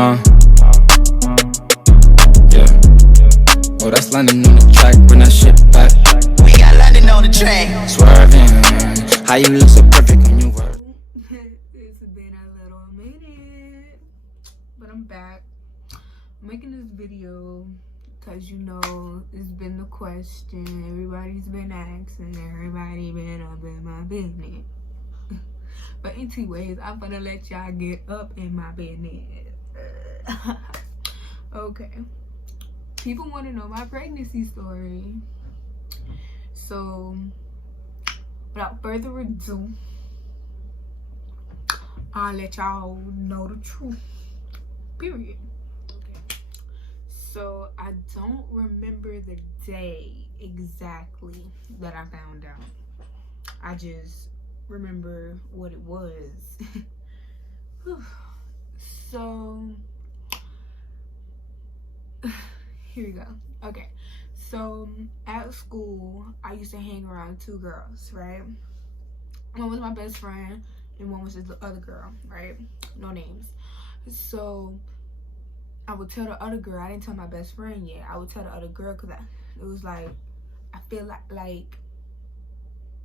Yeah. Oh, that's London on the track. Bring that shit back. We got London on the track. Swerving. How you look so perfect when you work. It's been a little minute, but I'm back. I'm making this video because, you know, it's been the question. Everybody's been asking. Everybody been up in my business. But anyways, I'm gonna let y'all get up in my business. Okay. People want to know my pregnancy story. So, without further ado, I'll let y'all know the truth. Period. Okay. So, I don't remember the day exactly that I found out. I just remember what it was. So, here we go. Okay. So, at school, I used to hang around two girls, right? One was my best friend, and one was the other girl, right? No names. So, I would tell the other girl, I didn't tell my best friend yet. I would tell the other girl because it was like, I feel like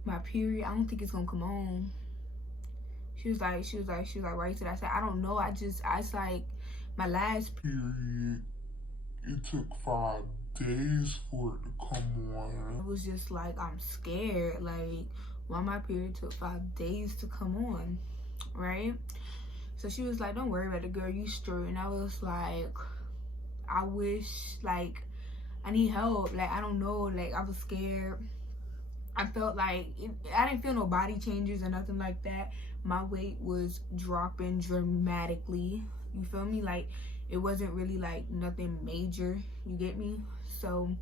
my period, I don't think it's gonna come on. She was like, why you said that? I said, I don't know. I was like, my last period, it took 5 days for it to come on. It was just like, I'm scared. Like, why my period took 5 days to come on, right? So she was like, don't worry about it, girl, you straight. And I was like, I wish, like, I need help. Like, I don't know. Like, I was scared. I felt like, I didn't feel no body changes or nothing like that. My weight was dropping dramatically. You feel me? Like, it wasn't really like nothing major. You get me? So,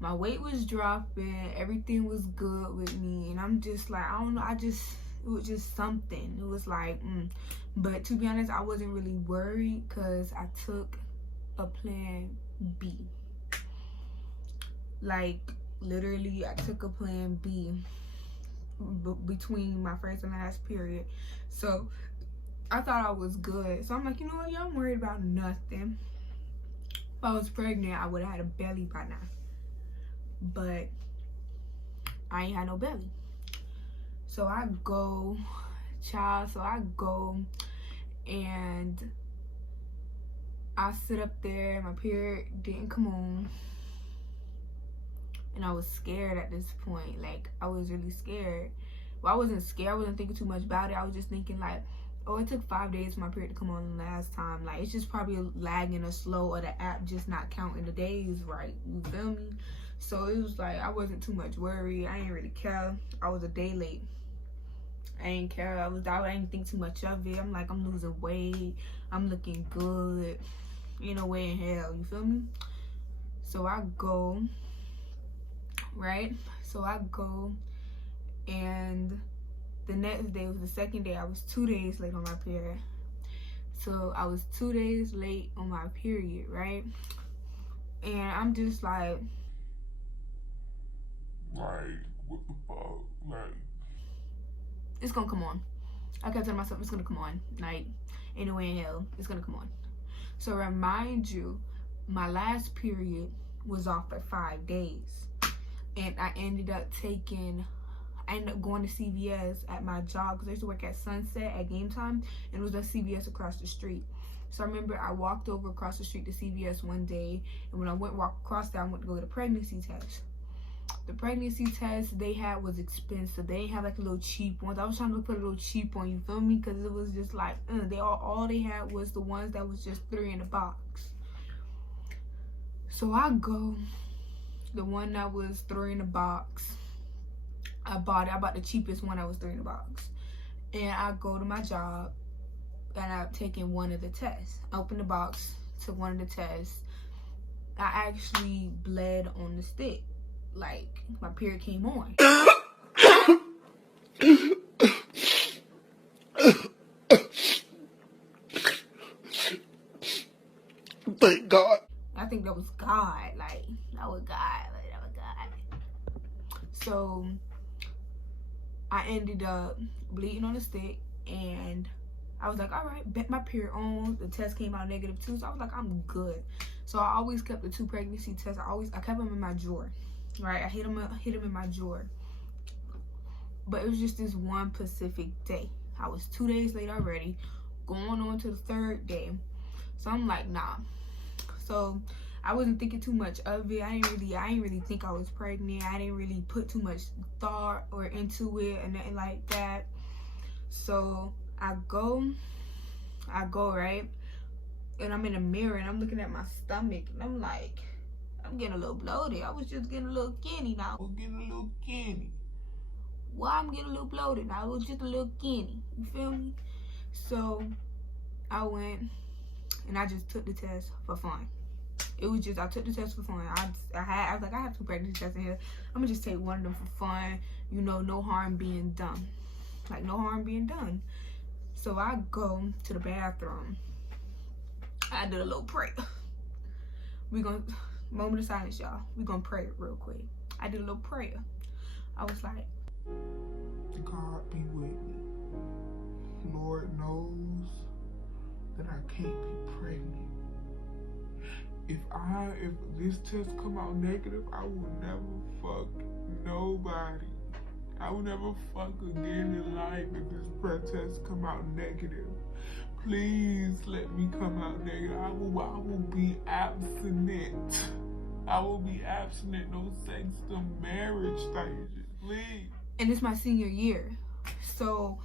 my weight was dropping. Everything was good with me. And I'm just like, I don't know. It was just something. It was like, But to be honest, I wasn't really worried because I took a plan B. Like, literally, I took a plan B between my first and last period. So, I thought I was good. So, I'm like, you know what? Y'all, I'm worried about nothing. If I was pregnant, I would have had a belly by now. But I ain't had no belly. So, I go, and I sit up there. My period didn't come on. And I was scared at this point. Like, I was really scared. Well, I wasn't scared. I wasn't thinking too much about it. I was just thinking, like, oh, it took 5 days for my period to come on the last time. Like, it's just probably lagging or slow, or the app just not counting the days right. You feel me? So, it was like, I wasn't too much worried. I didn't really care. I was a day late. I didn't care. I didn't think too much of it. I'm like, I'm losing weight. I'm looking good. Ain't no way in hell. You feel me? So, I go... right? So I go, and the next day was the second day. I was 2 days late on my period. So I was 2 days late on my period, right? And I'm just like, what the fuck? Like, it's gonna come on. I kept telling myself, it's gonna come on. Like, ain't no way in hell it's gonna come on. So remind you, my last period was off for 5 days. And I ended up going to CVS at my job because I used to work at Sunset at game time, and it was a CVS across the street. So I remember I walked over across the street to CVS one day, and when I walked across there, I went to go get a pregnancy test. The pregnancy test they had was expensive. They didn't have like a little cheap ones. I was trying to look for a little cheap one, you feel me? Because it was just like, all they had was the ones that was just 3 in a box. So I go. The one that was 3 in a box, I bought the cheapest one that was 3 in a box. And I go to my job, and I've taken one of the tests. I opened the box, took one of the tests. I actually bled on the stick. Like, my period came on. thank God. I think that was God. Like, that was God. Like, that was God. So, I ended up bleeding on the stick, and I was like, all right, bet my period on. The test came out negative too, so I was like, I'm good. So I always kept the 2 pregnancy tests. I kept them in my drawer, right? I hid them in my drawer. But it was just this one Pacific day. I was 2 days late already, going on to the 3rd day. So I'm like, nah. So I wasn't thinking too much of it. I didn't really think I was pregnant. I didn't really put too much thought or into it and nothing like that. So I go right, and I'm in the mirror and I'm looking at my stomach and I'm like, I'm getting a little bloated. I was just getting a little skinny now. I'm getting a little skinny. Why I'm getting a little bloated now? It was just a little skinny. You feel me? So I went and I just took the test for fun. It was just, I took the test for fun. I was like, I have 2 pregnancy tests in here. I'm gonna just take one of them for fun. You know, no harm being done. Like, no harm being done. So I go to the bathroom. I did a little prayer. Moment of silence, y'all. We gonna pray real quick. I did a little prayer. I was like, God be with me. Lord knows that I can't be pregnant. If this test come out negative, I will never fuck nobody. I will never fuck again in life if this test come out negative. Please let me come out negative. I will be abstinent. I will be abstinent. No sex to marriage stages. Please. and it's my senior year. So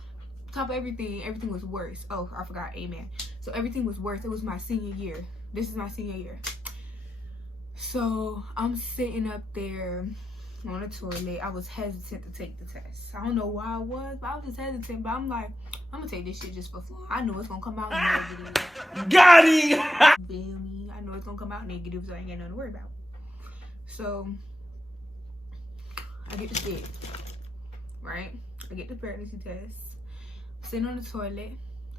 top of everything was worse. Oh, I forgot, amen. So everything was worse. It was my senior year. This is my senior year. So I'm sitting up there on the toilet. I was hesitant to take the test. I don't know why I was, but I was just hesitant. But I'm like, I'm gonna take this shit just for fun. I know it's gonna come out negative. Got him! Feel me? I know it's gonna come out negative, so I ain't got nothing to worry about. So I get to sit, right? I get the pregnancy test. Sitting on the toilet.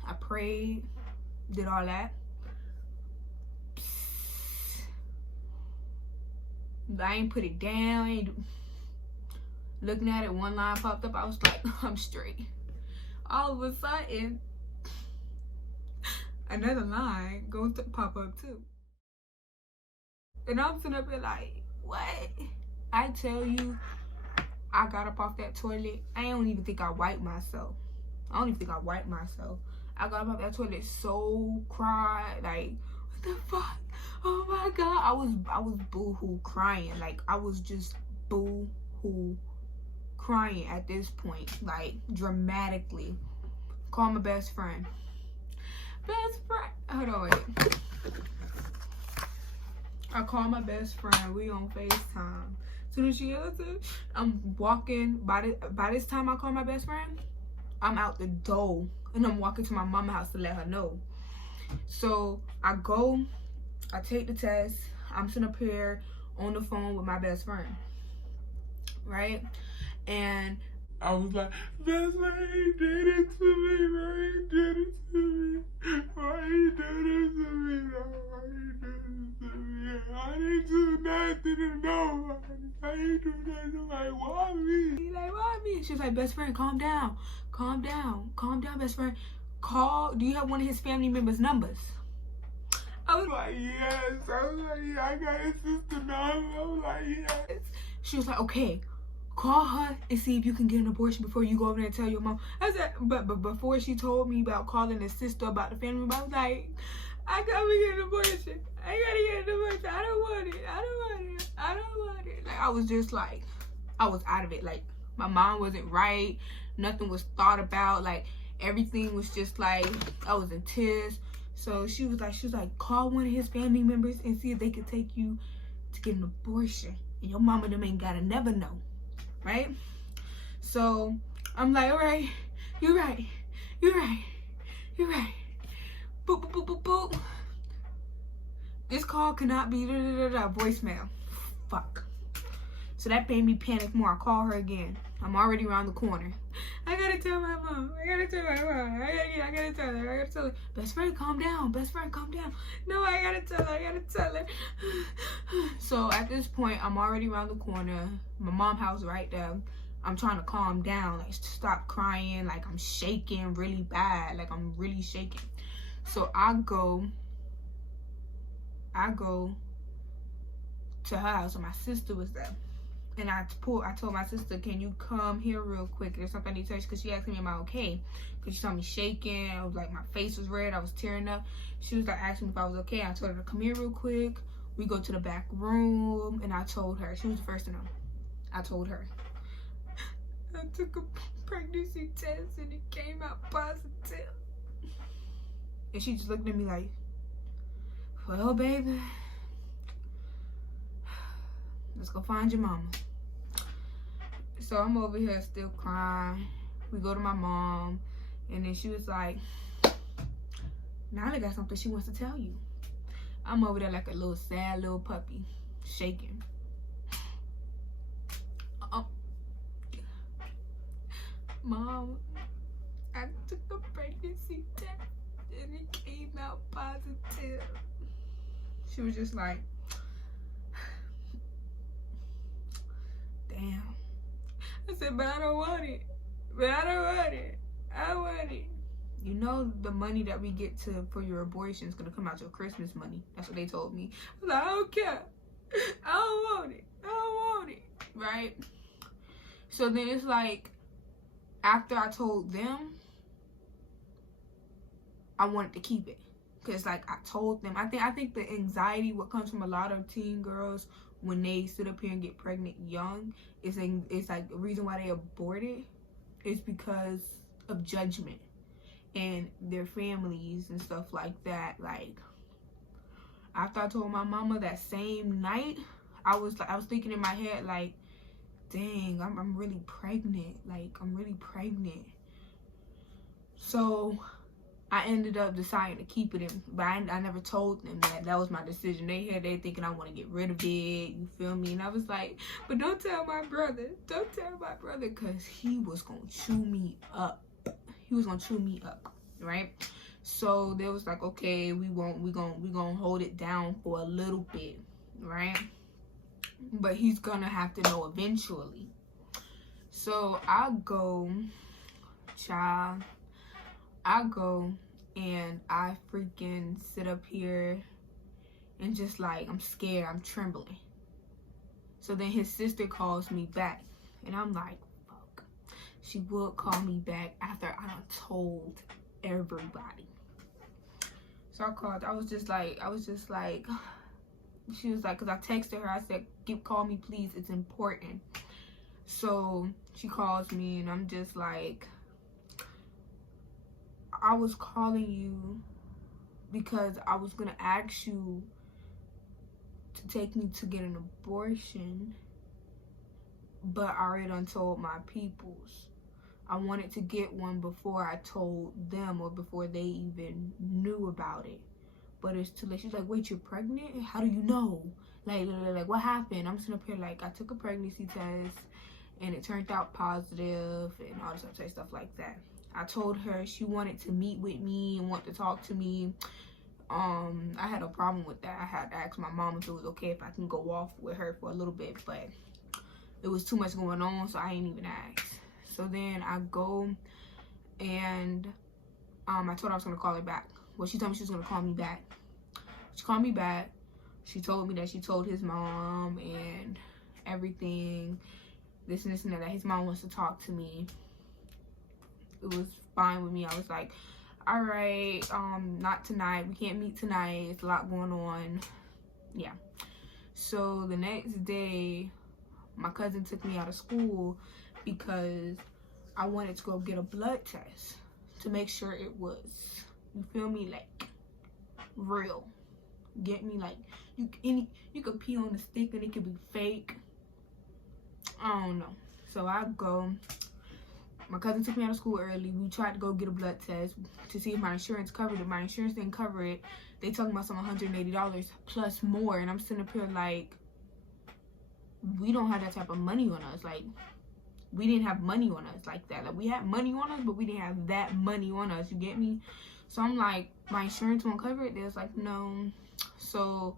I prayed, did all that. I ain't put it down. I ain't looking at it. One line popped up. I was like, I'm straight. All of a sudden, another line goes to pop up too. And I'm sitting up there like, what? I tell you, I got up off that toilet. I don't even think I wiped myself. I got up off that toilet so cried, like, what the fuck? Oh my God. I was boo-hoo crying. Like, I was just boo-hoo crying at this point, like, dramatically. Call my best friend. Hold on, wait. I call my best friend. We on FaceTime. As soon as she answered, I'm walking. By this time I call my best friend, I'm out the door. And I'm walking to my mama's house to let her know. So I go, I take the test. I'm sitting up here on the phone with my best friend. Right? And I was like, best friend, he did it to me, bro. He did it to me. Why he did it to me, though? Why he did it to me? I didn't do nothing to nobody. I didn't do nothing to nobody. Why me? He like, why me? She was like, best friend, calm down. Calm down. Calm down, best friend. Do you have one of his family members' numbers? I was like, yes. I was like, yeah, I got his sister number. I was like, yes. She was like, okay, call her and see if you can get an abortion before you go over there and tell your mom. I said, but before she told me about calling his sister about the family member, I was like, I gotta get an abortion. I gotta get an abortion. I don't want it. Like, I was just like, I was out of it. Like, my mind wasn't right. Nothing was thought about. Like, everything was just like, I was in tears. So she was like, call one of his family members and see if they could take you to get an abortion. And your mama them ain't gotta never know. Right? So I'm like, all right, you're right. Boop, boop, boop, boop, boop. This call cannot be voicemail. Fuck. So that made me panic more. I call her again. I'm already around the corner. I gotta tell my mom. I gotta tell her. Best friend, calm down. No, I gotta tell her. So at this point, I'm already around the corner. My mom's house right there. I'm trying to calm down, like stop crying, like I'm shaking really bad, like I'm really shaking. So I go to her house, and my sister was there. And I told my sister, can you come here real quick? There's something I need to tell you, because she asked me, am I okay? Because she saw me shaking. I was like, my face was red. I was tearing up. She was like asking me if I was okay. I told her to come here real quick. We go to the back room, and I told her. She was the first to know. I told her. I took a pregnancy test, and it came out positive. And she just looked at me like, well, baby, let's go find your mama. So I'm over here still crying. We go to my mom, and then she was like, Nyla got something she wants to tell you. I'm over there like a little sad little puppy, shaking. Mom, I took a pregnancy test, and it came out positive. She was just like, damn. I said, but I don't want it. I want it. You know, the money that we get for your abortion is gonna come out your Christmas money. That's what they told me. I was like, I don't care. I don't want it. Right? So then it's like, after I told them, I wanted to keep it. Because like I told them, I think the anxiety, what comes from a lot of teen girls when they sit up here and get pregnant young, it's like the reason why they abort it is because of judgment and their families and stuff like that. Like, after I told my mama that same night, I was thinking in my head like, dang, I'm really pregnant. Like, I'm really pregnant. So I ended up deciding to keep it in, but I never told them that was my decision. They thinking I want to get rid of it, you feel me? And I was like, but don't tell my brother, because he was gonna chew me up. Right? So they was like, okay, we gonna hold it down for a little bit, right? But he's gonna have to know eventually. So I go and I freaking sit up here and just like, I'm scared, I'm trembling. So then his sister calls me back, and I'm like, fuck. She would call me back after I told everybody. So I called. I was just like, she was like, because I texted her, I said, call me please, it's important. So she calls me, and I'm just like, I was calling you because I was gonna ask you to take me to get an abortion, but I already done told my peoples. I wanted to get one before I told them or before they even knew about it, but it's too late. She's like, wait, you're pregnant? How do you know? Like what happened? I'm sitting up here like, I took a pregnancy test and it turned out positive and all this other stuff like that. I told her she wanted to meet with me and want to talk to me. I had a problem with that. I had to ask my mom if it was okay if I can go off with her for a little bit, but it was too much going on, so I ain't even asked. So then I go and I told her I was gonna call her back. Well, she told me she was gonna call me back. She called me back. She told me that she told his mom and everything, this and that his mom wants to talk to me. It was fine with me. I was like, all right, not tonight. We can't meet tonight. It's a lot going on. Yeah. So the next day, my cousin took me out of school because I wanted to go get a blood test to make sure it was, you feel me, like real. Get me? Like, you could pee on the stick and it could be fake. I don't know. So I go. My cousin took me out of school early. We tried to go get a blood test to see if my insurance covered it. My insurance didn't cover it. They talking about some $180 plus more. And I'm sitting up here like, we don't have that type of money on us. Like, we didn't have money on us like that. Like, we had money on us, but we didn't have that money on us. You get me? So I'm like, my insurance won't cover it. They was like, no. So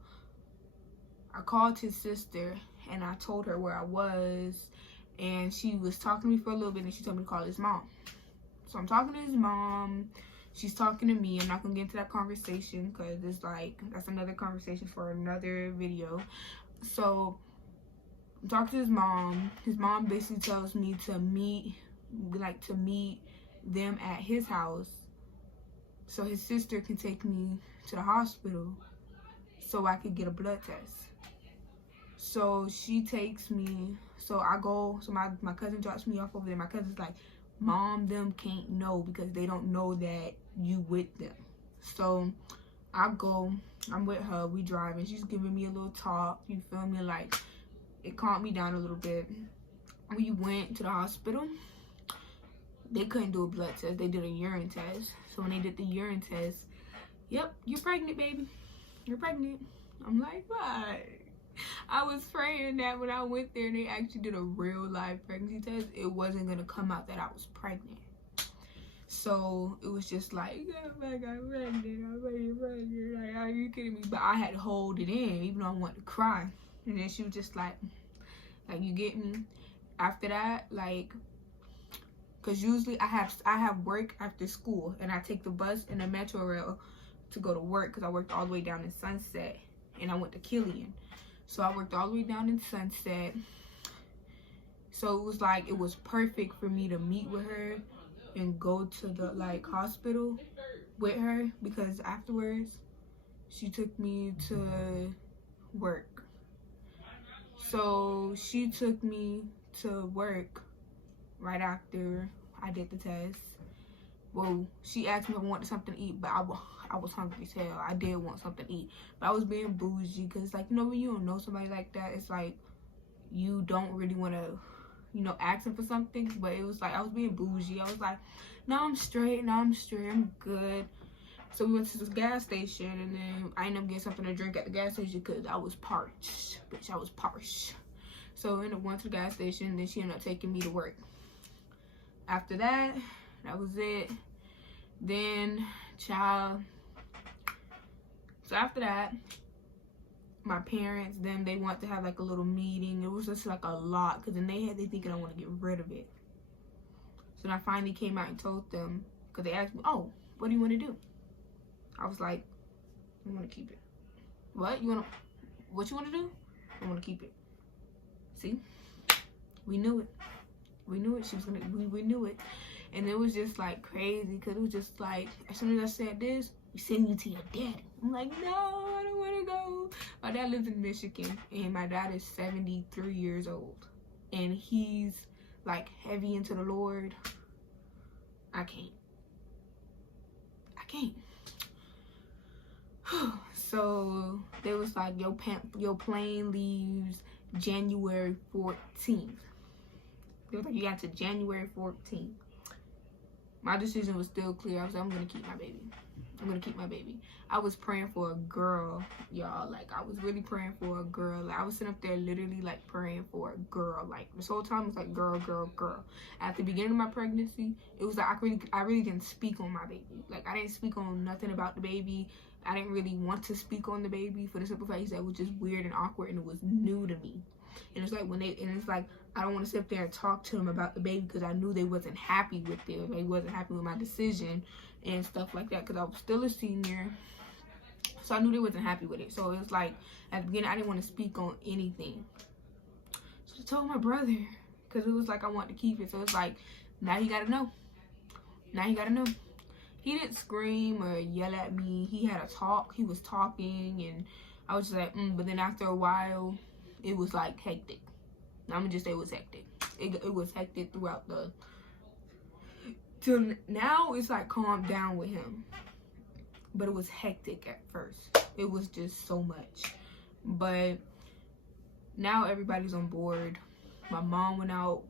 I called his sister and I told her where I was. And she was talking to me for a little bit, and she told me to call his mom. So I'm talking to his mom. She's talking to me. I'm not gonna get into that conversation because it's like, that's another conversation for another video. So I'm talking to his mom. His mom basically tells me to meet them at his house so his sister can take me to the hospital so I could get a blood test. So she takes me, so I go, so my cousin drops me off over there. My cousin's like, Mom, them can't know because they don't know that you with them. So I go, I'm with her, we drive, and she's giving me a little talk, you feel me? Like, it calmed me down a little bit. We went to the hospital. They couldn't do a blood test, they did a urine test. So when they did the urine test, yep, you're pregnant, baby. You're pregnant. I'm like, what? I was praying that when I went there and they actually did a real life pregnancy test, it wasn't gonna come out that I was pregnant. So it was just like, oh my God, I'm pregnant. Like, are you kidding me? But I had to hold it in, even though I wanted to cry. And then she was just like, you get me? After that, like, cause usually I have work after school, and I take the bus and the metro rail to go to work, cause I worked all the way down in Sunset, and I went to Killian. So I worked all the way down in Sunset. So it was like, it was perfect for me to meet with her and go to the like hospital with her, because afterwards she took me to work. So she took me to work right after I did the test. Well, she asked me if I wanted something to eat, but I was hungry as hell. I did want something to eat, but I was being bougie, because like, you know, when you don't know somebody like that, it's like you don't really want to, you know, ask them for something. But it was like, I was being bougie. I was like, no, I'm straight, I'm good. So we went to this gas station, and then I ended up getting something to drink at the gas station because I was parched, bitch. I was parched. So I ended up going to the gas station, and then she ended up taking me to work. After that, that was it. Then, child. So after that, my parents, then they want to have like a little meeting. It was just like a lot, because then they thinking I want to get rid of it. So then I finally came out and told them, because they asked me, oh, what do you want to do? I was like, I want to keep it. What you want to do? I want to keep it. See, we knew it. We knew it. She was gonna. We knew it. And it was just like crazy, because it was just like, as soon as I said this, we send you to your daddy. I'm like, no, I don't want to go. My dad lives in Michigan, and my dad is 73 years old, and he's like heavy into the Lord. I can't. So they was like, your plane leaves January 14th. They was like, you got to January 14th. My decision was still clear. I was like, I'm gonna keep my baby. I'm gonna keep my baby. I was praying for a girl, y'all. Like, I was really praying for a girl. Like, I was sitting up there literally like praying for a girl. Like, this whole time it was like girl. At the beginning of my pregnancy, it was like I really didn't speak on my baby. Like, I didn't speak on nothing about the baby. I didn't really want to speak on the baby, for the simple fact that it was just weird and awkward, and it was new to me. And it's like it's like, I don't want to sit there and talk to them about the baby, because I knew they wasn't happy with it. They wasn't happy with my decision and stuff like that, because I was still a senior. So I knew they wasn't happy with it. So it was like, at the beginning, I didn't want to speak on anything. So I told my brother, because it was like I wanted to keep it. So it's like, now you got to know. Now you got to know. He didn't scream or yell at me. He had a talk. He was talking, and I was just like, But then after a while, it was like hectic. I'm gonna just say it was hectic. It was hectic throughout till now. It's like calmed down with him, but it was hectic at first. It was just so much. But now everybody's on board. My mom went out,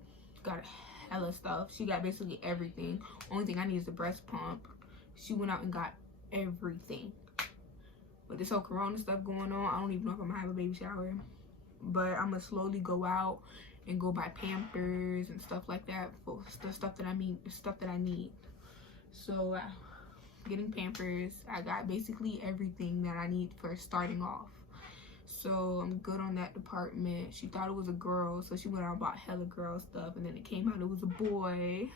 got hella stuff. She got basically everything. Only thing I need is the breast pump. She went out and got everything. But this whole corona stuff going on, I don't even know if I'm gonna have a baby shower. But I'm gonna slowly go out and go buy Pampers and stuff like that for the stuff that I need. So getting Pampers, I got basically everything that I need for starting off. So I'm good on that department. She thought it was a girl, so she went out and bought hella girl stuff, and then it came out it was a boy.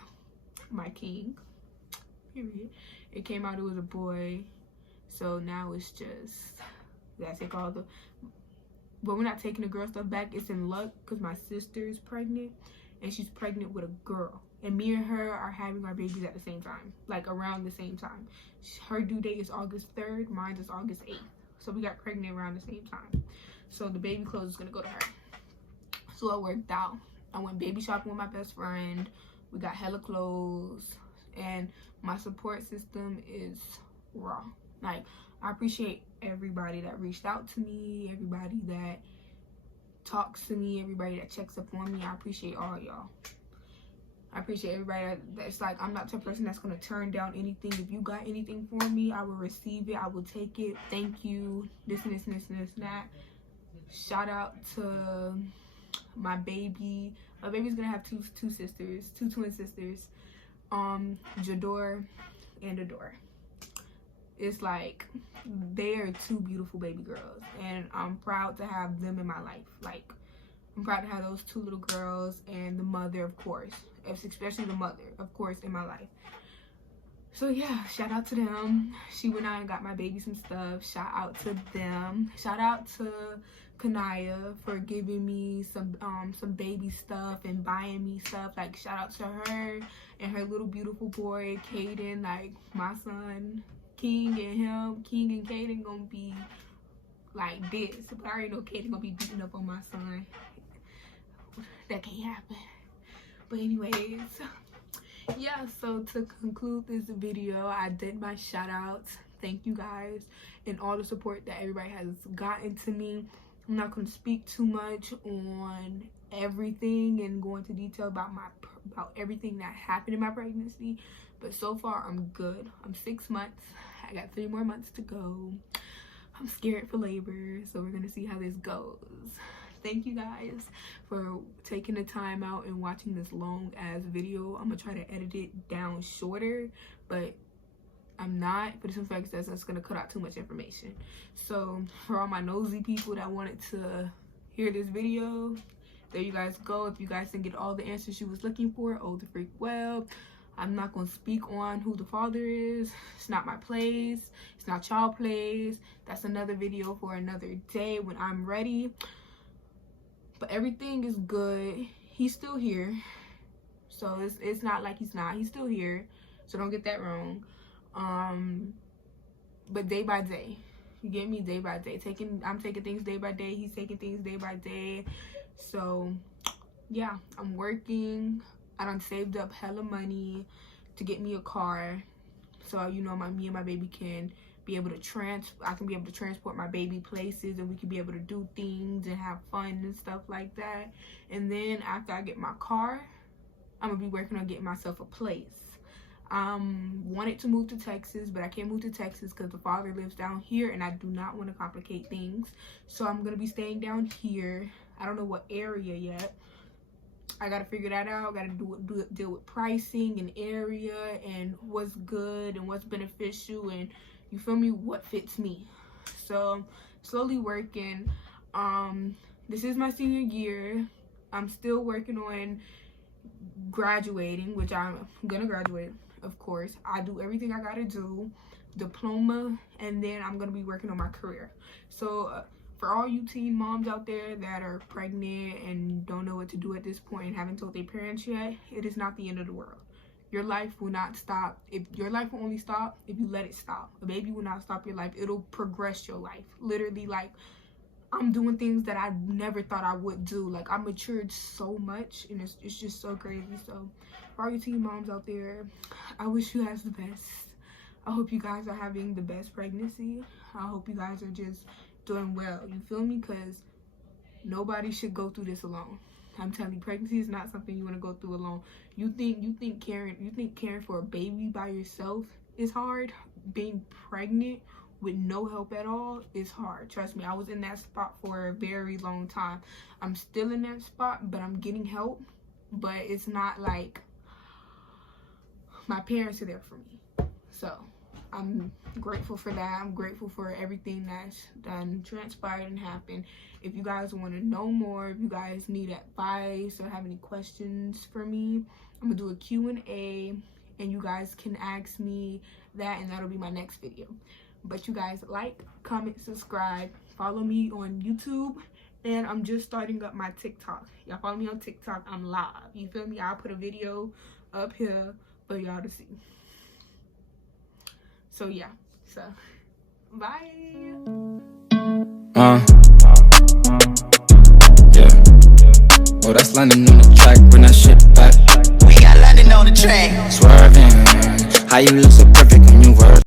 My king. Period. It came out it was a boy. So now it's just, we gotta take all the, but we're not taking the girl stuff back. It's in luck because my sister is pregnant, and she's pregnant with a girl. And me and her are having our babies at the same time, like around the same time. Her due date is August 3rd, mine is August 8th. So we got pregnant around the same time. So the baby clothes is gonna go to her. So it worked out. I went baby shopping with my best friend. We got hella clothes, and my support system is raw. Like, I appreciate everybody that reached out to me, everybody that talks to me, everybody that checks up on me. I appreciate all y'all. I appreciate everybody that's like, I'm not the person that's gonna turn down anything. If you got anything for me, I will receive it, I will take it. Thank you. This and this and this and this and that. Shout out to my baby. My baby's gonna have two sisters, two twin sisters, Jador and Adore. It's like, they are two beautiful baby girls, and I'm proud to have them in my life. Like, I'm proud to have those two little girls, and the mother, of course, especially the mother, of course, in my life. So yeah, shout out to them. She went out and got my baby some stuff. Shout out to them. Shout out to Kanaya for giving me some baby stuff and buying me stuff. Like, shout out to her and her little beautiful boy Caden. Like, my son King and Caden gonna be like this, but I already know Caden gonna be beating up on my son. That can't happen. But anyways, yeah, so to conclude this video, I did my shout outs. Thank you guys and all the support that everybody has gotten to me. I'm not going to speak too much on everything and go into detail about everything that happened in my pregnancy, but so far I'm good. I'm 6 months. I got 3 more months to go. I'm scared for labor, so we're gonna see how this goes. Thank you guys for taking the time out and watching this long ass video. I'm gonna try to edit it down shorter, but I'm not, for the simple fact that that's gonna cut out too much information. So for all my nosy people that wanted to hear this video, there you guys go. If you guys didn't get all the answers you was looking for, oh the freak well. I'm not gonna speak on who the father is. It's not my place. It's not y'all place. That's another video for another day when I'm ready. But everything is good. He's still here. So it's not like he's not. He's still here. So don't get that wrong. But day by day. You get me? Day by day. I'm taking things day by day. He's taking things day by day. So yeah, I'm working. I done saved up hella money to get me a car, so you know me and my baby can be able to I can be able to transport my baby places, and we can be able to do things and have fun and stuff like that. And then after I get my car, I'm gonna be working on getting myself a place. Wanted to move to Texas, but I can't move to Texas because the father lives down here, and I do not want to complicate things. So I'm gonna be staying down here. I don't know what area yet. I gotta figure that out. Gotta deal with pricing and area and what's good and what's beneficial, and you feel me, what fits me. So slowly working. This is my senior year. I'm still working on graduating, which I'm gonna graduate, of course. I do everything I gotta do, diploma, and then I'm gonna be working on my career. So for all you teen moms out there that are pregnant and don't know what to do at this point and haven't told their parents yet, it is not the end of the world. Your life will not stop. Your life will only stop if you let it stop. A baby will not stop your life. It'll progress your life. Literally, like, I'm doing things that I never thought I would do. Like, I matured so much, and it's just so crazy. So for all you teen moms out there, I wish you guys the best. I hope you guys are having the best pregnancy. I hope you guys are just doing well, you feel me? Because nobody should go through this alone. I'm telling you, pregnancy is not something you want to go through alone. You think caring for a baby by yourself is hard? Being pregnant with no help at all is hard. Trust me, I was in that spot for a very long time. I'm still in that spot, but I'm getting help. But it's not like my parents are there for me. So I'm grateful for that. I'm grateful for everything that's done, transpired, and happened. If you guys want to know more, if you guys need advice or have any questions for me, I'm gonna do a Q&A, and you guys can ask me that, and that'll be my next video. But you guys, like, comment, subscribe, follow me on YouTube, and I'm just starting up my TikTok. Y'all follow me on TikTok. I'm live. You feel me? I'll put a video up here for y'all to see. So yeah, so bye. Yeah. Oh, that's London on the track. Bring that shit back. We got London on the track. Swerving. How you look so perfect when you were